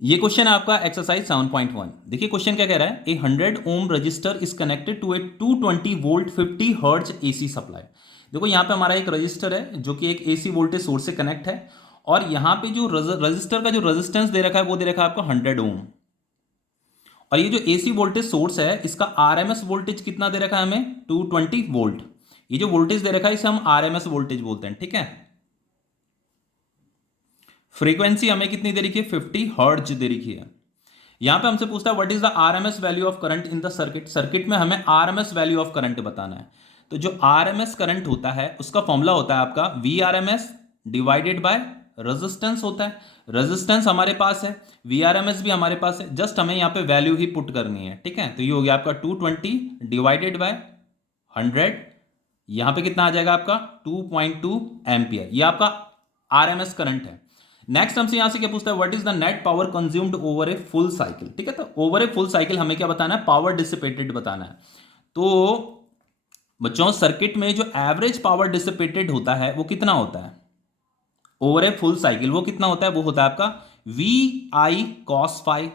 ये क्वेश्चन है आपका एक्सरसाइज 7.1। देखिए क्वेश्चन क्या कह रहा है, a 100 ohm resistor is connected to a 220 volt 50 hertz AC supply. देखो यहाँ पे हमारा एक रजिस्टर है जो कि एक एसी वोल्टेज सोर्स से कनेक्ट है, और यहाँ पे जो रजिस्टर का जो रेजिस्टेंस दे रखा है वो दे रखा है आपको 100 ओम। और ये जो एसी वोल्टेज सोर्स है इसका आरएमएस वोल्टेज कितना दे रखा है हमें, 220 वोल्ट। ये जो वोल्टेज दे रखा है इसे हम आरएमएस वोल्टेज बोलते हैं, ठीक है। फ्रीक्वेंसी हमें कितनी दे रखी है, 50 हर्ट्ज दे रखी है। यहां पे हमसे पूछता है what is the RMS value of current in the circuit. Circuit में हमें आरएमएस वैल्यू ऑफ करंट बताना है। तो जो आरएमएस करंट होता है उसका फॉर्मूला होता है आपका V RMS divided by resistance होता है। रेजिस्टेंस हमारे पास है, वी आरएमएस भी हमारे पास है, जस्ट हमें यहाँ पे वैल्यू ही पुट करनी है, ठीक है। तो ये हो गया आपका 220 डिवाइडेड बाय 100। यहां पे कितना आ जाएगा आपका 2.2 एम्पियर। ये आपका आरएमएस करंट है। नेक्स्ट हमसे यहां से क्या पूछता है, what is the net power consumed over a full cycle. ठीक है, तो ओवर ए फुल साइकिल हमें क्या बताना है, पावर डिसिपेटेड बताना है। तो बच्चों सर्किट में जो एवरेज पावर डिसिपेटेड होता है वो कितना होता है ओवर ए फुल साइकिल, वो कितना होता है, वो होता है आपका V I cos phi.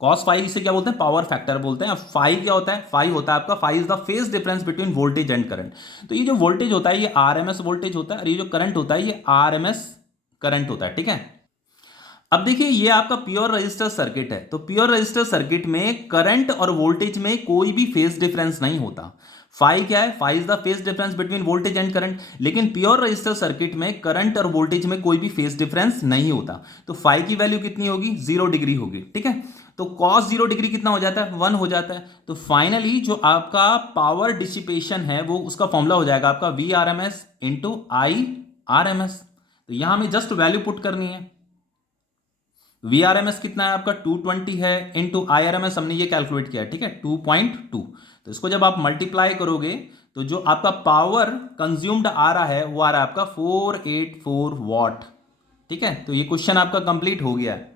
Cos phi इसे क्या बोलते हैं, पावर फैक्टर बोलते हैं। अब फाइव क्या होता है, फाइव होता है आपका, five is the phase difference between voltage and current. तो ये जो वोल्टेज होता है ये आरएमएस वोल्टेज होता है, और ये जो करंट होता है ये आरएमएस करंट होता है, ठीक है। अब देखिए ये आपका प्योर रजिस्टर सर्किट है, तो प्योर रजिस्टर सर्किट में करंट और वोल्टेज में कोई भी फेज डिफरेंस नहीं होता। फाई क्या है, phi is the phase difference between voltage and current. लेकिन प्योर रजिस्टर सर्किट में करंट और वोल्टेज में कोई भी फेज डिफरेंस नहीं होता। तो फाई की वैल्यू कितनी होगी, 0 डिग्री होगी, ठीक है। तो कॉस 0 डिग्री कितना हो जाता है, 1 हो जाता है। तो फाइनली जो आपका पावर डिसिपेशन है वो उसका फॉर्मूला हो जाएगा आपका V R M S into I R M S. तो यहां हमें जस्ट वैल्यू पुट करनी है। वी आर एम एस कितना है आपका 220 है, into I R M S हमने ये कैलकुलेट किया है, ठीक है 2.2। तो इसको जब आप मल्टीप्लाई करोगे तो जो आपका पावर कंज्यूम्ड आ रहा है वो आ रहा है आपका 484 वॉट, ठीक है। तो ये क्वेश्चन आपका कंप्लीट हो गया है।